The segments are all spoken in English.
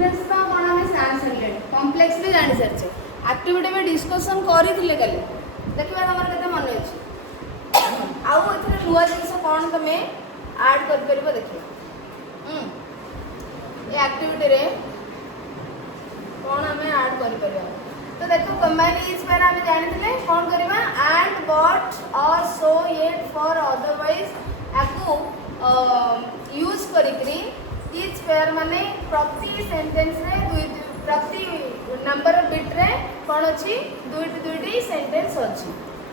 Sentence तो कौन आम साइंस कॉम्प्लेक्स भी जानी सारी एक्टिविटी में डिस्कसन करते कल देखा तुम के मन अच्छे आउ नुआ जिन कौन तुम ऐड कर देखिए ये एक्टिविटी रे कौन आम ऐड कर तो देखो कंबाइन इज पर आम जानी कौन करवा एंड बट और सो येट फॉर अदरवाइज आपको यूज करी इच पेयर माने प्रति सेंटेंस रे प्रति नंबर ऑफ बिट रे कौन अच्छी दुईटी सेंटेंस अच्छी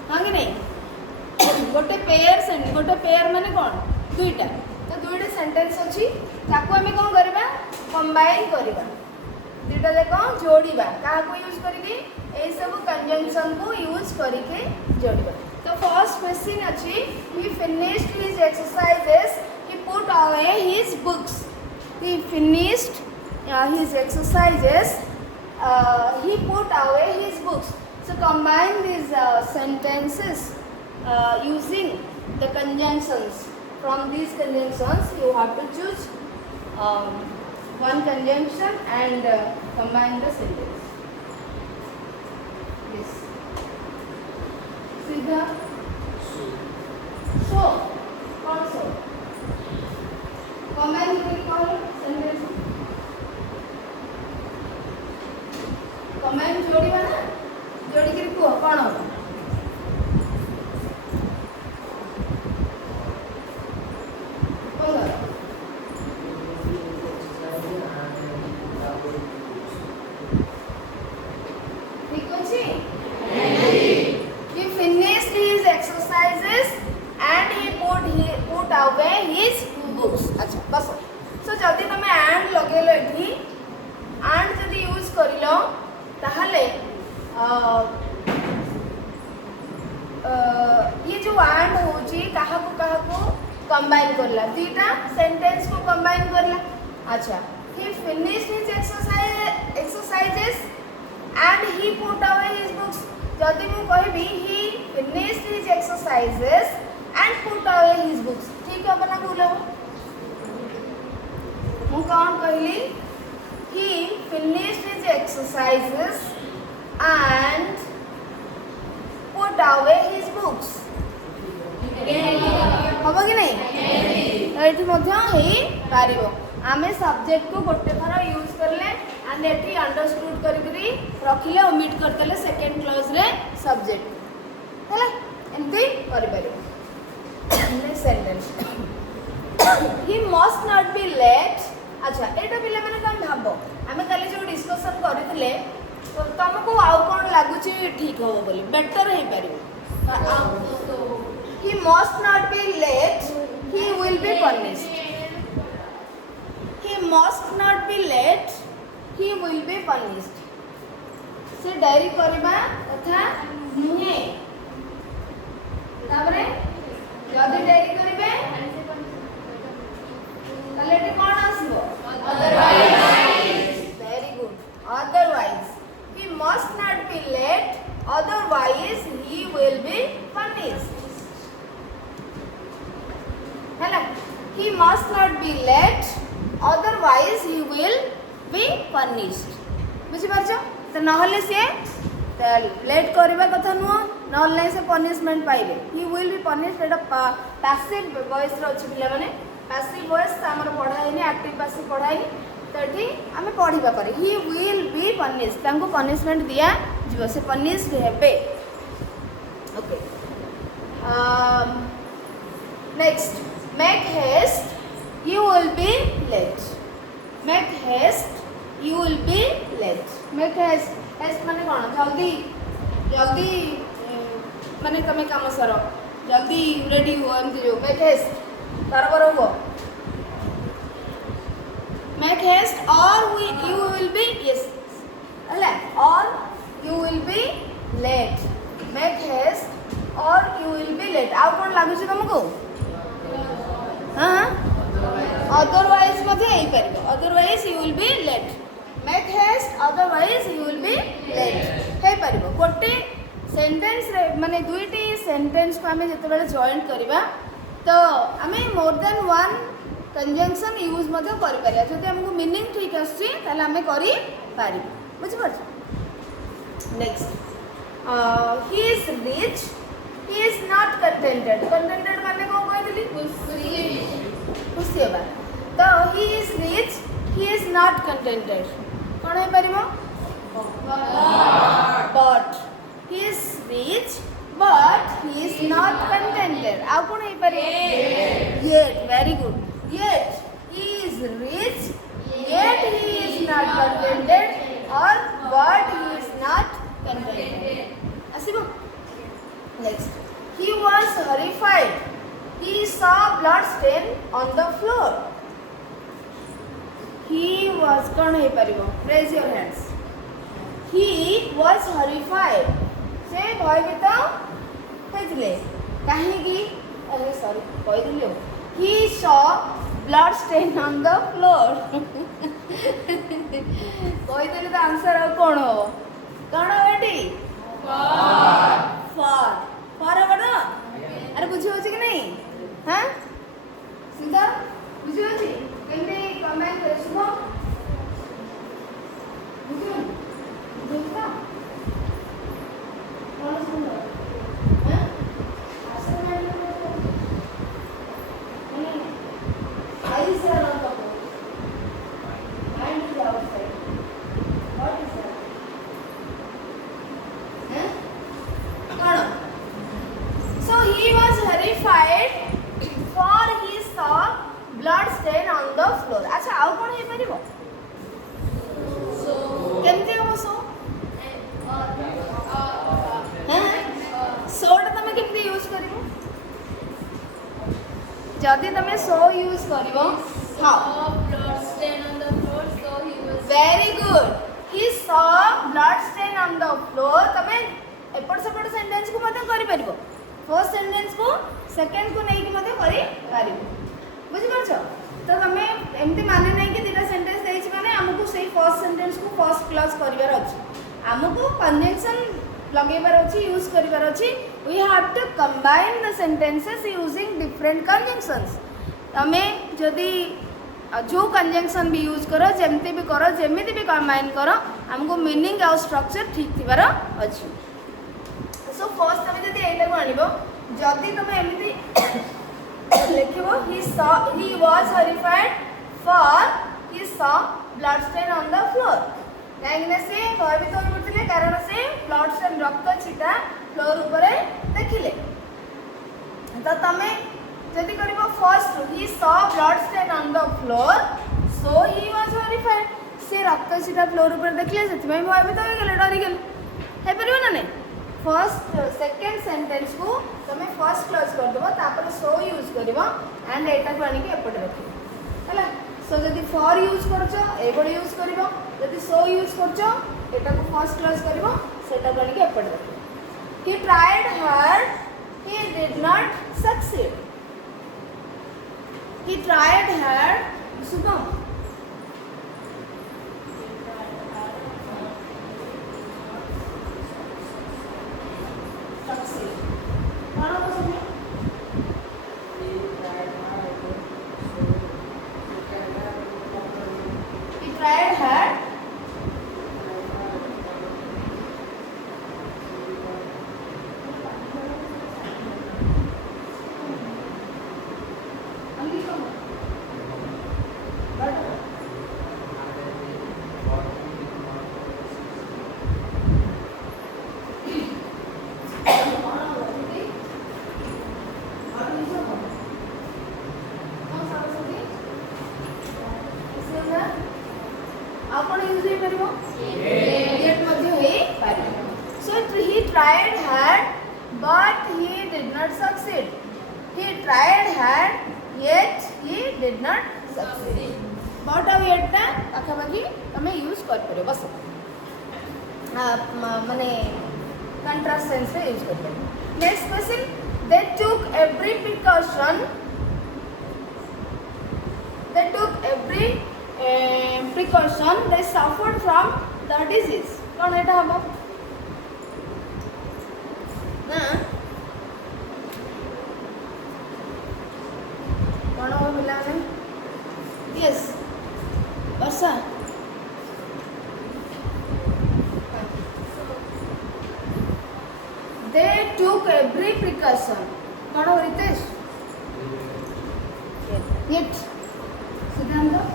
हाँ कि नहीं गोटे पेयर माने कौन दुईटा तो दुईटी सेंटेंस अच्छी ताको आम कौन करवा कंबाइन करवा दुईटा जाक जोड़वा क्या यूज करके यही सब कंजंक्शन को यूज करके जोड़वा तो फर्स्ट क्वेश्चन अच्छी ही finished his exercises he put away his books he finished his exercises he put away his books so combine these sentences using the conjunctions from these conjunctions you have to choose one conjunction and combine the sentence yes सीधा so कौन so combine कौन sentence combine जोड़ीबा ना जोड़ी के कुह कौन हो ठीक अछि he finished his exercises and he put away his books अच्छा बस सो जदि तुम एंड लगेलो एठी एंड जदि यूज करिलो ताहले ये जो एंड होची काहाकू कंबाइन करला दीटा सेंटेंस को कंबाइन करला अच्छा he finished his exercises and he put away his books जदि मु कहबी he finished his exercises and put away his books ठीक है बना बोलो मु कौन कहली he finished his exercises and put away his books हम कि नहीं ये मध्य ही पारिबो आमे सब्जेक्ट को गोटे थर यूज करले एंड एटी अंडरस्टूड करी रखिले ओमिट करतले सेकंड क्लॉज रे सब्जेक्ट हैला एंती करि परिबो next sentence he must not be late अच्छा एटा पिले माने कम भाबो आमे काली जो डिस्कशन करथिले तो तुमको आउ कोन लागुची ठीक हो बोली बेटर हे परिबो he must not be late he will be punished he must not be late he will be punished से डायरी करबा तथा नुहे ताबरे जदी डायरी करबे ताले eighty cone आसीबो otherwise very good otherwise he must not be late otherwise he will be punished हैला he must not be late otherwise he will be punished बुझी परछ तो नहले से लेट करबा कथा नुह नहले से पनिशमेंट पाइले he will be punished Etah passive voice रो अछि पिला माने पैसिव वॉइस हमर पढाइनी एक्टिव पैसिव पढाइनी तो एठी हमें पढिबा पारे he will be punished तांको पनिशमेंट दिया जीव से पनिश्ड हेबे okay next make haste you will be late make haste you will be late make haste माने कोन जल्दी जल्दी माने तमे काम सरो जल्दी रेडी हो एमती जो make haste बराबर हो make haste or you will be yes अले or you will be late make haste or you will be late आउ कोन लागु छी तुमको हाँ अदरवाइज मध्य यही पारिबो otherwise you will be late make haste otherwise you will be late हे पारिबो गोटे सेंटेंस रे माने दुईटी सेंटेंस को हमें जते बेले जॉइंट करबा तो हमें more than one conjunction use मध्य करि परिया जदि हमको मीनिंग ठीक आछि ताले हमें करि पारि बुझि पाछ next he is rich he is not contented contented माने को कहली खुशी हेबा तो he is rich he is not contented कोन हे परिमो but he is rich but he is not contented how कोन हे परि yet very good yet he is rich yet he is not contented or but he is not contented asibo next he was horrified he saw blood stain on the floor he was कोन हे Parimoo raise your hands he was horrified से भयभीत होइतिले काहे की अरे sorry कहि दिलियो he saw blood stain on the floor कहि दिले तो आंसर कोन हो कोन बेटी फॉर बड़ा अरे बुझी होची कि नहीं हां सीधा बुझी होची केने कमेंट करे सुनो बुझी बुझता कौन सुंदर हैं आसन में नहीं आई से रन तो mind is outside what is that हैं कौन so he was horrified for he saw blood stain on the floor अच्छा आउ कौन हे परिबो केमते हो सो सोटा तमे केमते यूज करिवो जदी तमे सो यूज करिवो हां blood stain on the floor so he was very good he saw blood stain on the floor तमे एपट सेपट सेंटेंस को मते करि परिबो फर्स्ट सेंटेंस को सेकंड को नै कि मते करि परिबो बुझि परछो तो तमे एमती माने नै कि दिटा सेंटेंस देछि माने हमकु सेही फर्स्ट सेंटेंस को फर्स्ट क्लास करिवार अछि हमकु कंजंक्शन लगेबार अछि यूज करिवार अछि we have to combine the sentences using different conjunctions तमे जदी जो कंजंक्शन भी यूज करो जेमती भी करो जेमिति भी कंबाइन करो हमको मीनिंग और स्ट्रक्चर ठीक थिबार अछि सो फर्स्ट तमे जदी एटा को आनिबो जदी तमे एमिति लिखिबो he was horrified for he saw blood stain on the floor काहेकि से भयभीत होई पड़थिले कारण से ब्लड स्टेन रक्त छिटा फ्लोर ऊपर देखिले तो तमे जदी करिबो first he saw blood stain on the floor so he was horrified से रक्त छिटा फ्लोर ऊपर देखले सेति में भयभीत होई गेले डरी गेले हे परिबो ना नै फर्स्ट सेकंड सेंटेंस को तमे फर्स्ट क्लॉज कर देबो तापर सो यूज करबो एंड एटा को आनी के एपटे रखिबो हला सो जदी फॉर यूज करछो एबडे यूज करबो जदी सो यूज करछो एटा को फर्स्ट क्लॉज करबो सेटा को आनी के एपटे रखिबो he tried hard he did not succeed he tried hard सुगम आपण यूज हे परबो येट मध्ये हे परबो सो he tried hard but he did not succeed he tried hard yet he did not succeed but अब येटा पाखापाखि तमे यूज कर परबो बस माने कंट्रास्ट सेंस रे यूज कर परबो next question they took every precaution they suffered from the disease कौन एटा हबो ना कौन हो मिला में Yes. ବର୍ଷା they took every precaution. କ'ଣ Ritesh? yet Siddhanta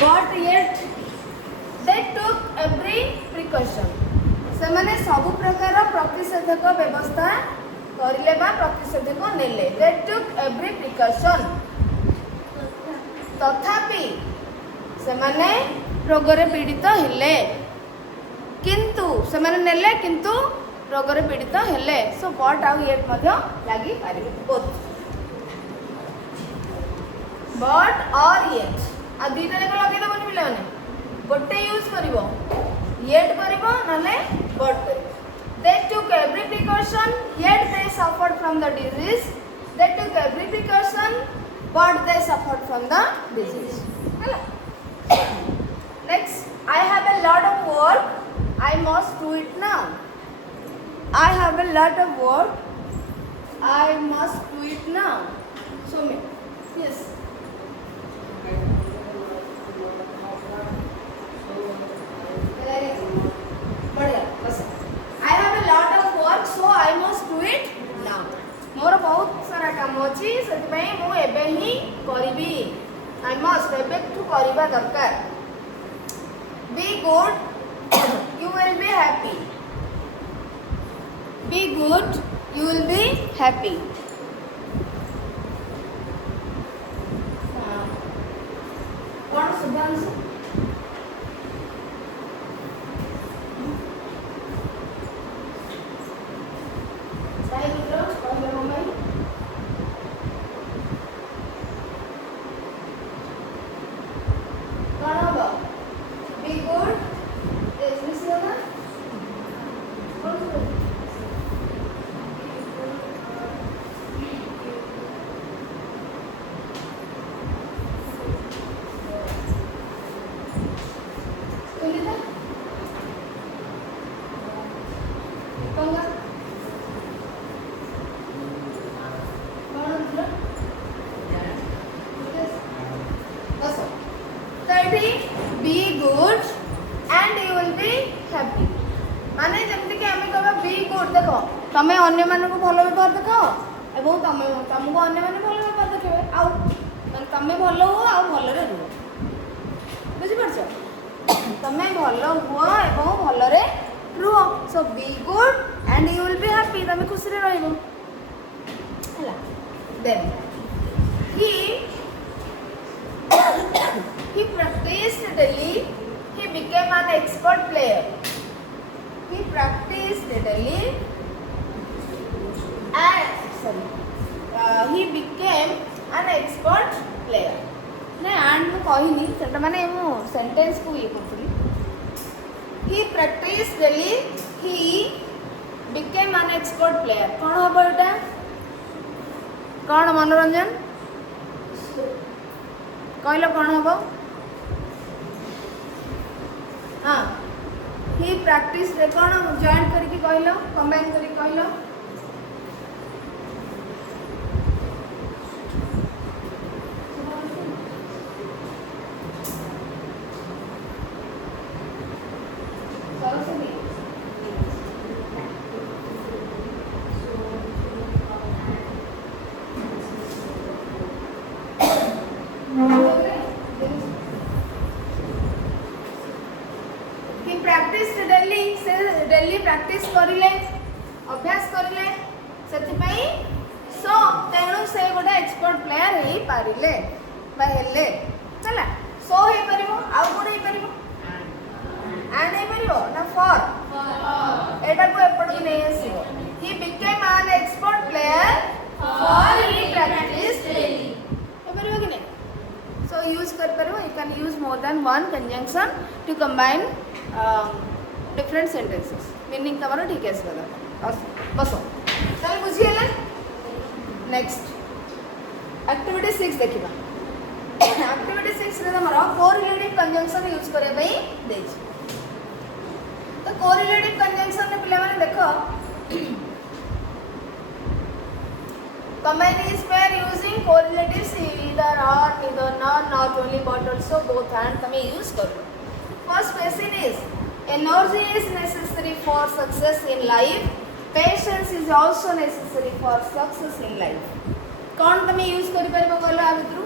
But yet they took every precaution. ସେମାନେ ସବୁ ପ୍ରକାର ପ୍ରତିଷେଧକ ବ୍ୟବସ୍ଥା କରିଲେ ବା ପ୍ରତିଷେଧକ ନେଲେ. They took every precaution. ତଥାପି ସେମାନେ ରୋଗରେ ପୀଡ଼ିତ ହେଲେ. କିନ୍ତୁ ସେମାନେ ନେଲେ କିନ୍ତୁ ରୋଗରେ ପୀଡ଼ିତ ହେଲେ. ସୋ ବଟ୍ ଆଉ yet ମଧ୍ୟ ଲାଗିପାରିବେ. both. But or yet. ଆଉ ଦୁଇଟା ଯାକ ଲଗେଇଦେବନି ପିଲାମାନେ. ଗୋଟେ ୟୁଜ୍ କରିବ yet କରିବ ନହେଲେ but କରିବ. They took every precaution yet they suffered from the disease. They took every precaution but they suffered from the disease. ହେଲା. Next, I have a lot of work. I must do it now. I have a lot of work. I must do it now. So me. Yes. बढ़िया बस I have a lot of work so I must do it now. मोर बहुत सारा काम अछि ସେଥିପାଇଁ ମୁଁ ଏବେ ହିଁ କରିବି. I must ଏବେଠୁ କରିବା ଦରକାର. Be good, you will be happy. Be good, you will be happy. कौन Sudhanshu? Be good and you will be happy. माने जमती कि आमे कहबा be good देखो तमे अन्य मानन को भलो व्यवहार देखो एवं तमे तुमको अन्य माने भलो व्यवहार देखबे आ तमे भलो हो आ भलो रे रुह बुझि परछो तमे भलो हो एवं भलो रे रुह. सो be good and you will be happy. तमे खुशी रे रहइबो हला. Then he practiced daily. He became an expert player. He practiced daily and he became an expert player. नहीं and मैं कहिनी सेटा माने मो सेंटेंस को ये करथली. He practiced daily. He became an expert player. कौन हबो एटा? कौन मनोरंजन कहलो कौन हबो? हाँ ही प्रैक्टिस रे कौन जॉइन करके कहलो कंबाइन करके कहलो प्रैक्टिस डेली से डेली प्रैक्टिस करिले अभ्यास करिले सेतिपई सो तेणु से गोटे एक्सपर्ट प्लेयर ही पारिले बा हेले चला सो हे परिबो आ कोन हे परिबो एंड हे परिबो ना फॉर एटा को एपड़ की नहीं आसीबो. He became an expert player for he practice daily. can use more than one conjunction to combine different sentences. Meaning तमरो ठीक है इसका बसो चल बुझिए ले next activity 6 देखिबा activity 6 रे तमरो correlative conjunction यूज करे पई देछि तो correlative conjunction ने पिले माने देखो combine is pair using correlatives either or neither nor not only but also both and तमे यूज करो. First question is energy is necessary for success in life. Patience is also necessary for success in life. कौन तमे use करि परबो कहलो आ भितरु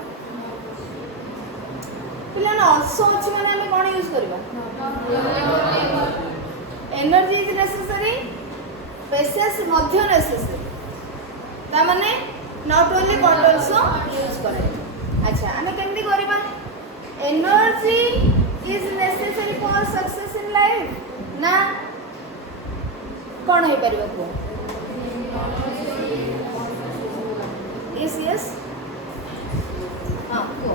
पिला ना also अछि माने हमें कोन यूज करबा energy is necessary patience Madhya necessary ता माने not only but also use करे. अच्छा हमें केमती करबा energy is necessary for success in life ना कौन है परबा को yes हाँ को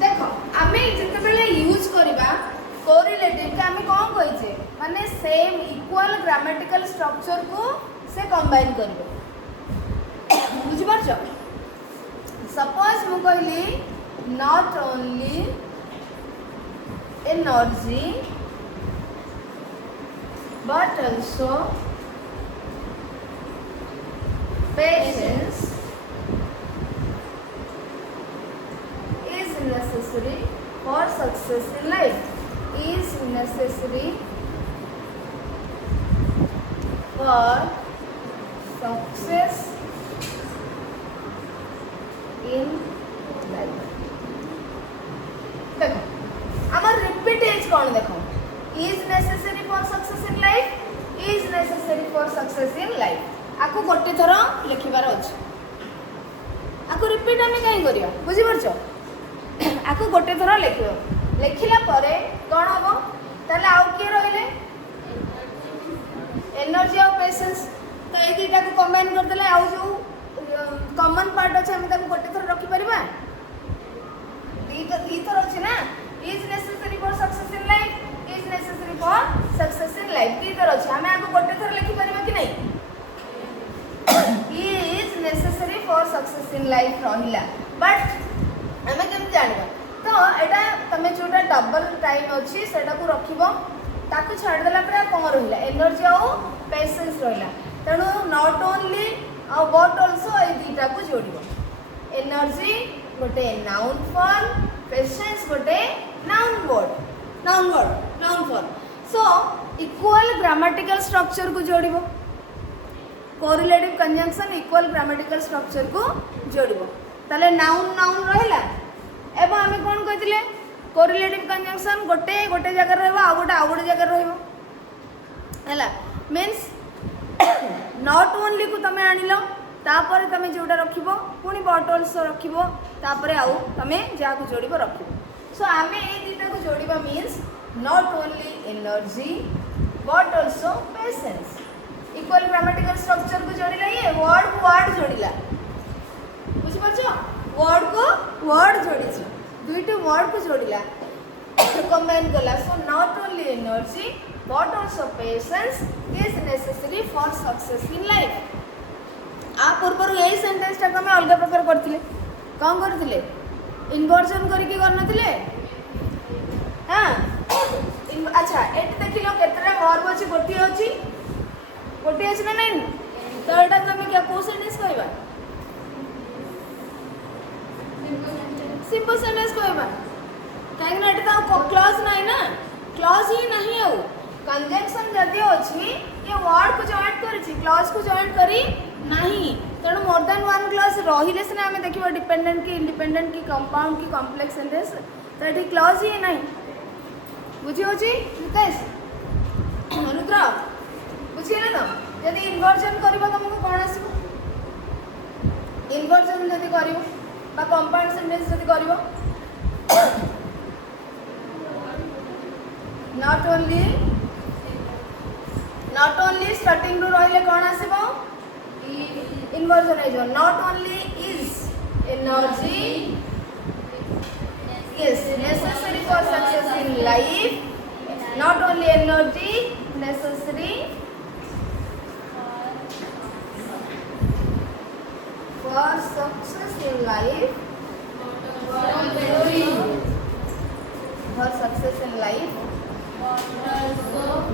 देखो आमे जते बेले यूज करबा कोरिलेटिव के आमे कोन कहि छे माने सेम इक्वल ग्रामेटिकल स्ट्रक्चर को से कंबाइन करबो बुझि पारछो सपोज मु कहली not only energy but also patience necessary for success in life is necessary for success in life. देखो आमर रिपीट इज कौन देखो is necessary for success in life is necessary for success in life आको गोटे थर लिखिबार अछि आको repeat हमें काई करिया बुझि परछो आको गोटे थर लिखियो लिखिला परे कोन हबो ताले आउ के रहिले एनर्जी और पेशेंस तो ए दुटा को कंबाइन कर देले आउ जो कॉमन पार्ट अछि हम ताको गोटे थर रखि परिबा दी थर अछि ना is necessary for success in life is necessary for success in life दी थर अछि हमें आको गोटे थर लिखि परिबा कि नहीं is necessary for success in life रहिला बट हमें केम जानबा तो एटा तमे जोटा डबल टाइम अछि सेटा को रखिबो ताको छाड़ देला पर कोन रहिला एनर्जी और पेशेंस रहिला तणो नॉट ओनली बट आल्सो ए दीटा को जोड़िबो एनर्जी गोटे नाउन फॉर्म पेशेंस गोटे noun form so equal grammatical structure को जोड़िबो correlative conjunction equal grammatical structure को जोड़िबो ताले नाउन रहिला एबो हमें कोन कहितले कोरिलेटिव कंजंक्शन गोटे जगह रहबो आ गोटे जगह रहबो हैला मींस नॉट ओनली को तमे आनिलो तापर तमे जोटा रखिबो पुनी बॉटल्स रखिबो तापर आउ तमे जा को जोड़िबो रखिबो सो आमे ए दीटा को जोड़िबा means not only energy but also patience equal grammatical structure को जोड़िला ये वर्ड को वर्ड जोड़िला बुझि परछो वर्ड को वर्ड जोड़ी छी दुईटा वर्ड को जोड़िला कंबाइन कला so not only energy but also patience is necessary for success in life आ पूर्व यही सेंटेंस टा हम अलग प्रकार करथिले कोन करथिले इन्वर्जन करके करनथिले हां अच्छा एट देखिलो केतरा वर्ब अछि गोटी अछि ना नहीं तो एटा तमे क्या को सेंटेंस कहबा सिंपल सेंटेंस कहबा काहे ना एटा तो क्लॉज नाही ना क्लॉज ही नहीं आउ कंजंक्शन जदी अछि ये वर्ड को जॉइन करिछि क्लॉज को जॉइन करी नहीं तेणु मोर देन वन क्लॉज रहिले से हमें देखिबा डिपेंडेंट की इंडिपेंडेंट की कंपाउंड की कॉम्प्लेक्स सेंटेंस तो एठी क्लॉज ही नहीं बुझी होची नितेश रुद्र बुझिले ना यदि इन्वर्जन करबा तुमको कोन आसीबो इन्वर्जन यदि करिवो बा कंपाउंड सेंटेंस यदि करिवो नॉट ओनली स्टार्टिंग रू रहिले कौन आसीबो इन्वर्जन आइजो not only is energy yes necessary for success in life not only energy necessary for success in life for success in life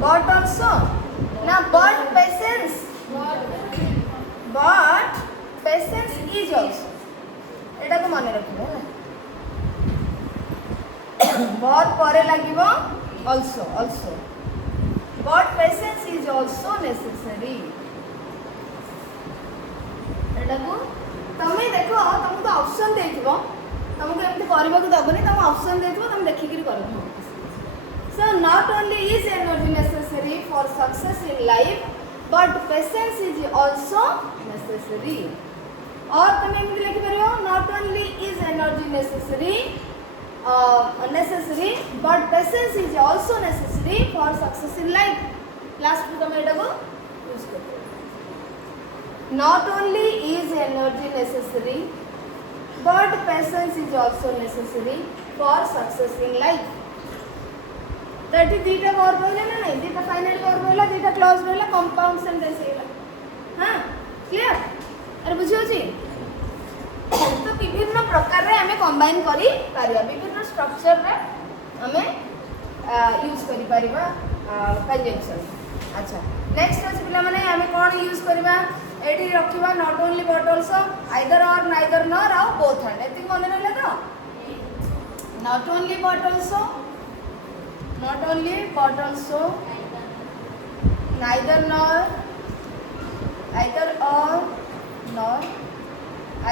but also now but patience is also एटा को माने रखिबो ना बहुत परे लागिबो also but patience is also necessary एटा को तमे देखो तुमको तो ऑप्शन देथिबो तुमको एमती करबा को दबनी तुम ऑप्शन देथिबो तुम देखि करी करबो so not only is energy necessary for success in life but patience is also necessary और तुम एमती लिखि परियो not only is energy necessary but patience is also necessary for success in life last को तुम एटा को यूज करो not only is energy necessary but patience is also necessary for success in life तो एटी दीटा वर्ब होले ना नहीं दीटा final verb होला दीटा clause होला कंपाउंड सेंटेंस होला हां क्लियर अरे बुझियो छी तो विभिन्न प्रकार रे हमें कंबाइन करी पारिबा विभिन्न स्ट्रक्चर रे हमें यूज करी पारिबा कंजंक्शन अच्छा नेक्स्ट अछि पिला माने हमें कोन यूज करबा एठी रखिबा not only but also either or neither nor or both and एति मने रहले तो not only but also neither nor either or nor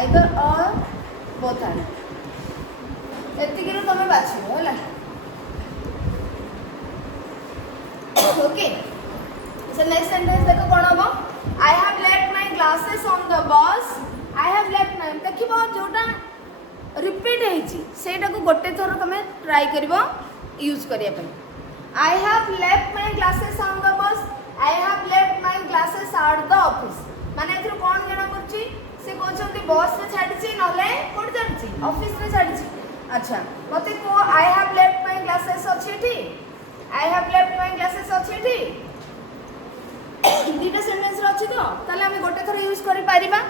either or both are एतिकी रो तमे बाछियो होला ओके सो नेक्स्ट सेंटेंस देखो कोन होबो I have left my glasses on the bus I have left my देखिबो जोटा रिपीट हेची सेटा को गोटे थरो तमे ट्राई करबो यूज करिया पई आई have left my glasses on the bus I have left my glasses at the office माने एथरो कोन जणा करची से कोचंती बस रे छाडीची नले कोड छाडीची ऑफिस रे छाडीची अच्छा मते को आई हैव लेफ्ट माय ग्लासेस अछि ठी आई हैव लेफ्ट माय ग्लासेस अछि ठी दीटा सेंटेंस रे अछि तो ताले हम गोटे थरो यूज करि पारिबा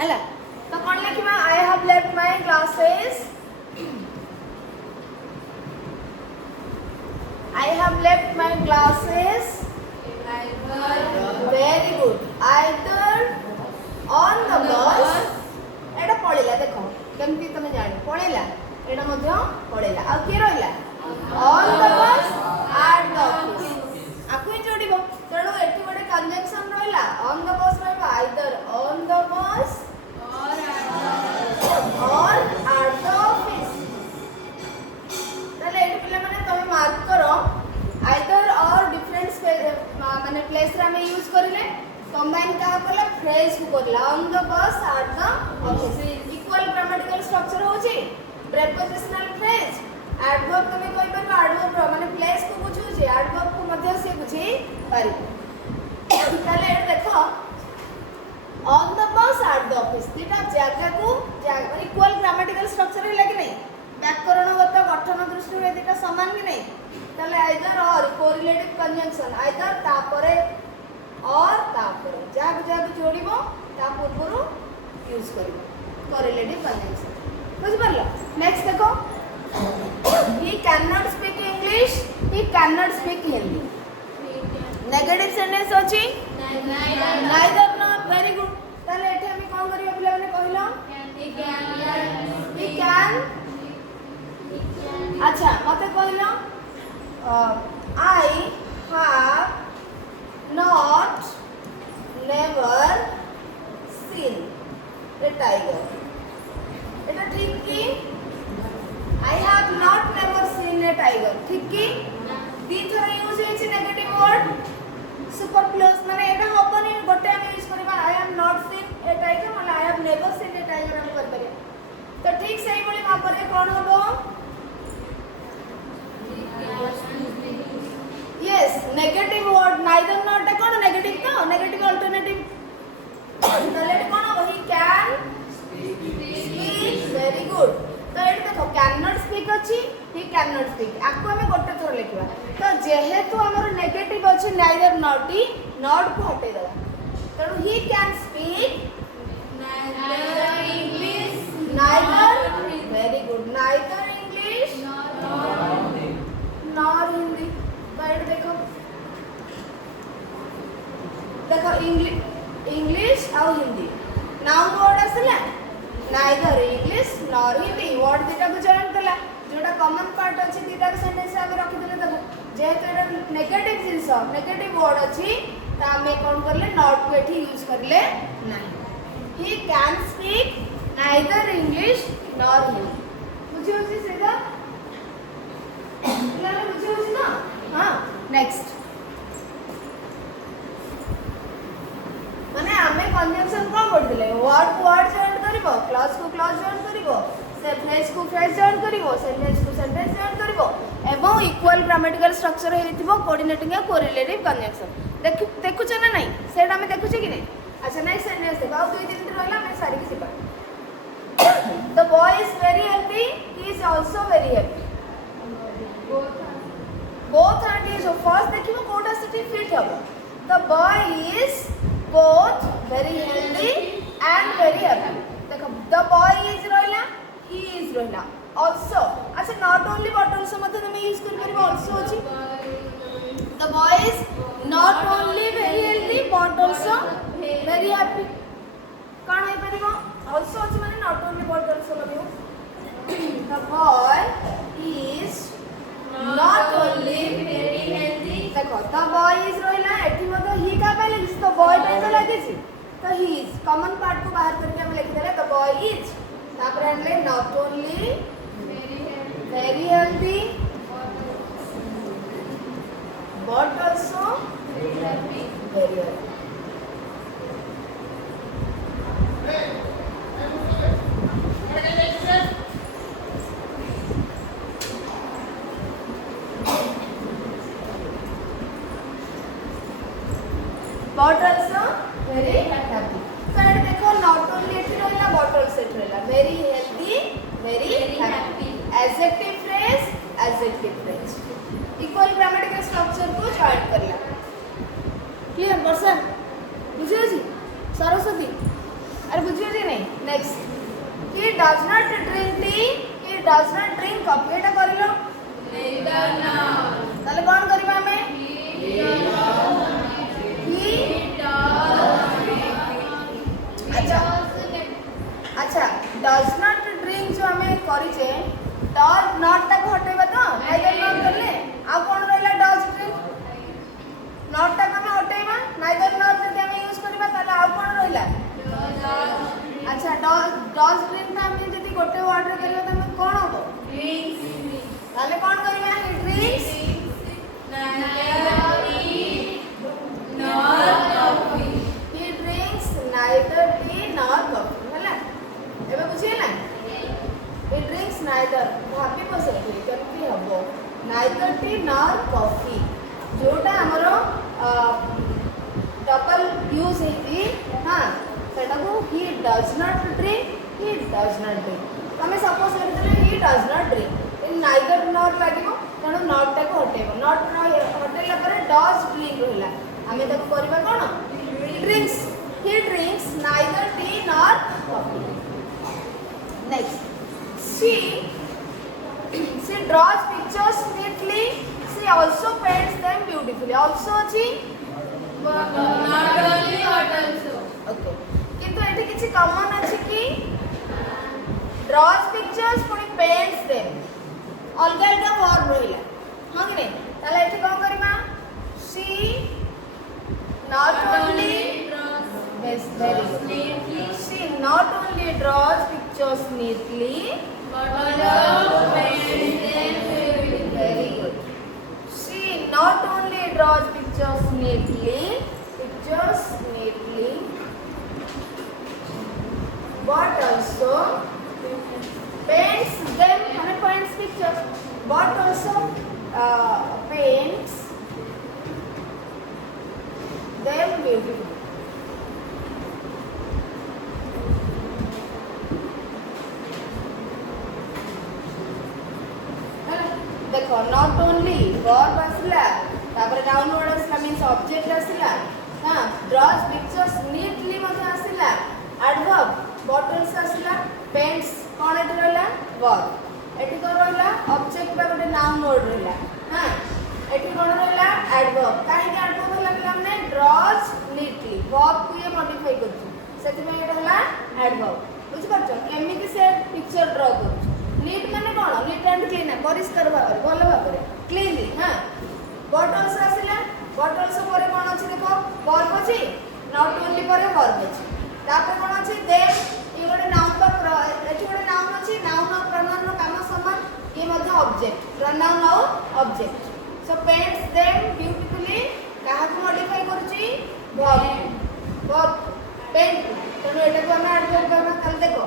हला तो कोन लिखिबा I have left my glasses I have left my glasses. Very good. Either on the bus. एटा पड़ेला देखो केमती तमे जानि पड़ेला एटा मध्य पड़ेला आ के रहला on the bus at the office आकु ही जोड़िबो तेणु एठी गोटे कंजंक्शन रहला on the bus रहबा either on the bus or at the office ताले एठी पिले माने तमे मार्क करो either or different माने प्लेस रे हमें यूज करिले कंबाइन का करला फ्रेज को करला on the bus at the office equal grammatical structure होची प्रीपोजिशनल फ्रेज एडवर्ब तमे कोइ परबा एडवर्ब माने प्लेस को बुझू छी एडवर्ब को मध्य से बुझी पारि ताले देखो on the bus at the office दिटा जगह को जगह इक्वल ग्रामेटिकल स्ट्रक्चर है कि नहीं व्याकरणगत गठन दृष्टि रे दिटा समान कि नहीं ताले आइदर और कोरिलेटिव कंजंक्शन आइदर तापरे और तापरे जग जग जोड़िबो ता पूर्वरु यूज करिबो कोरिलेटिव कंजंक्शन बुझ परला नेक्स्ट देखो he cannot speak english he cannot speak hindi negative sentence अछि neither nor very good ताले एठे हम कोन करियो पिला माने कहिलो he can अच्छा मते कहिलो I have not never seen a tiger এটা ঠিক কি I have not never seen a tiger ঠিক কি दी थोड़ा यूज होइछि नेगेटिव वर्ड सुपरफ्लुअस माने एटा होबनी गोटे हम यूज करबा I have not seen a tiger माने I have never seen a tiger हम कर परिया तो ठीक सही बोली भाबरे कोन होबो yes negative word neither not speak आको हमें गोटे थोर लिखा तो जेहेतु आमर नेगेटिव अच्छे नाइदर नॉट ही नॉट को हटे देवा तेणु he can speak Neither English neither very good neither English nor Hindi बैठ देखो देखो इंग्लिश और हिंदी नाउन वर्ड आसला neither English nor Hindi word दुटा को जॉइन कला जोटा कॉमन पार्ट अछि दुटा को सेंटेंस आमे रखि देले देखो जेहेतु एटा नेगेटिव जिंस नेगेटिव वर्ड अछि ता आमे कोन करले नॉट को एठी यूज करले नाही he can speak neither English nor Hindi बुझी होछि सीधा लाले बुझी होछि ना हां नेक्स्ट माने आमे कंजंक्शन को पढ़ दिले वर्ड को वर्ड जॉइन करिवो क्लॉज को क्लॉज जॉइन करिवो से फ्रेज को फ्रेज जॉइन करिवो सेंटेंस को सेंटेंस जॉइन करिवो एवं इक्वल ग्रामेटिकल स्ट्रक्चर हेतिबो कोऑर्डिनेटिंग या कोरिलेटिव कंजंक्शन देखु छ ना नहीं सेट आमे देखु छ कि नहीं अच्छा नेक्स्ट सेंटेंस देखो आ 2-3 दिन रहला मैं सारी की सिपा The boy is very healthy. He is also very happy. Both are these. So first देखिबो कोटा सिटी फिट हबो. The boy is both very healthy and very happy. देखो the boy is रहला, he is रहला. Also, अच्छा not only but also मतलब તમે यूज कर परिबो also अछि. The boy is not only very healthy but also very happy. कौन है परिबो? Also अछि माने not only but also लगियो. The boy is not only very healthy. देखो the boy is रहला एठी मतलब ही का पहले जिस तो boy पे तो लगे छी तो he is कॉमन पार्ट को बाहर करके हम लिख देले the boy is तापर हमले not only very healthy but also very happy. But also very happy. So ये देखो not only एठी रहला but also एठी रहला very healthy, very happy. Adjective phrase, adjective phrase. Equal grammatical structure को join करला. Clear person? बुझियो जी? सरस्वती. अरे बुझियो जी नहीं? Next. He does not drink tea. He does not drink coffee. Etah करिलो. Neither now. ताले कौन करिबा हमें? अच्छा does not drink जो हमें करी छे does not तक हटेबा तो neither not करले आ कोन रहला does drink not तक हमें हटेबा neither not जदि हमें यूज करबा ताले आ कोन रहला अच्छा does drink ना हमें जदि गोटे वर्ड रे करबा त हमें कोन होबो Drinks. ताले कोन करबा he drinks Neither tea nor coffee. he drinks neither tea nor coffee होला एबे बुझियला he drinks neither भाभी बसले केमती हबो neither tea nor coffee जोटा हमरो डबल यूज हेती हां सेटा को he does not drink हमें सपोज करते he does not drink in neither nor लागिबो तेणु not टा को हटेबो not हटेला परे does drink रहला हमें ताको करबा कोन he drinks neither tea nor coffee. Next, she draws pictures neatly. She also paints them beautifully. Also अछि Not only but also. okay. किंतु एठी किछि कॉमन अछि कि draws pictures पुनी paints them. अलगा अलगा वर्ब रहिला. हां कि नै? ताले एठी कोन करबा? She not only yes, very good. Neatly, She not only draws pictures neatly, but also paints them beautifully. very good. She not only draws pictures neatly, but also paints them. हमें paints pictures, but also paints them beautifully. तापर noun word आसला means object आसला हां drawers pictures neatly मते आसला adverb bottles आसला paints कोन eight रहला verb eighty तो रहला ऑब्जेक्ट बा गोटे नाउन वर्ड रहला हां एटी कोन रहला एडवर्ब काहे कि एडवर्ब होला कि हमने ड्रॉज नीटली वर्ब को ये मॉडिफाई करछु सेति में एटा होला एडवर्ब बुझ परछ केमिति से पिक्चर ड्रॉ करछु नीट माने कोन नीट एंड क्लीन परिष्कार भाବରେ ଭଲ ଭାବରେ क्लीनली हां बॉटल्स आसिला बॉटल्स परे कोन अछि देखो वर्ब अछि नॉट ओनली परे वर्ब अछि तापर कोन अछि दे ई गोटे नाउन पर एठी गोटे नाउन अछि नाउन और प्रोनाउन रो काम समान ई मध्ये ऑब्जेक्ट प्रोनाउन और object so paints them beautifully काहा को मॉडिफाई करछि वर्ब पेंट तनो एटा को हम एडवर्ब करना कल देखो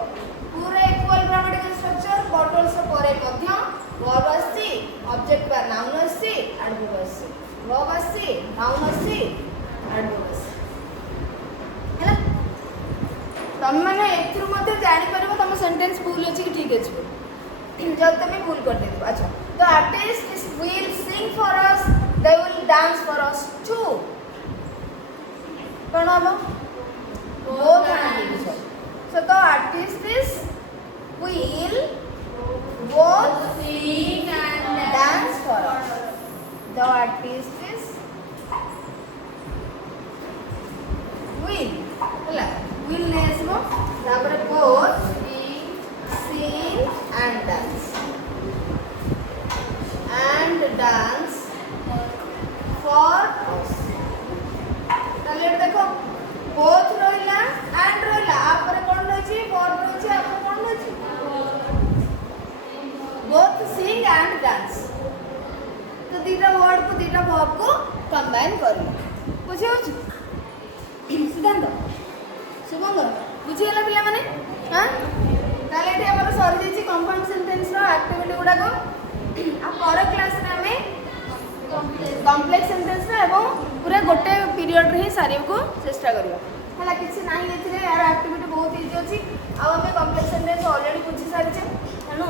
पूरा इक्वल ग्रामेटिकल स्ट्रक्चर बॉटल्स परे मध्य वर्ब आसी ऑब्जेक्ट पर नाउन आसी एडवर्ब आसी वर्ब आसी नाउन आसी एडवर्ब आसी हैला तुम माने एथरु मते जानि परबो तुम सेंटेंस भूल अछि कि ठीक अछि जब तुम भूल कर देबो अच्छा तो artist will sing for us they will dance for us too कोन हबो both are so the artist is will both Sing and dance for us the artist is will ହେଲା will ne asbo तापर both sing and dance for us ताले देखो both रहिला and रहिला आपरे कोन रहिछि verb रहिछि आपरे कोन रहिछि both sing and dance तो दीटा वर्ड को दीटा verb को कंबाइन करलो बुझे होछि सिद्धांत सुबंग बुझी गेला पिला माने हां ताले एठी हमर सरी जैछि कंपाउंड सेंटेंस रो एक्टिविटी गुडा को आ पर क्लास रे हमें कॉम्प्लेक्स सेंटेंस रे एवं पूरा गोटे पीरियड रे ही सारी को चेष्टा करियो हला किछि नाही एथिरे यार एक्टिविटी बहुत इजी अछि आ हमें कॉम्प्लेक्स सेंटेंस ऑलरेडी बुझी सारी छे तनु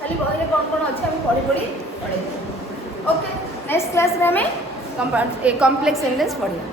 खाली बहिरे कोन कोन अछि हम पढी पढी ओके नेक्स्ट क्लास रे हमें कॉम्प्लेक्स सेंटेंस पढिया।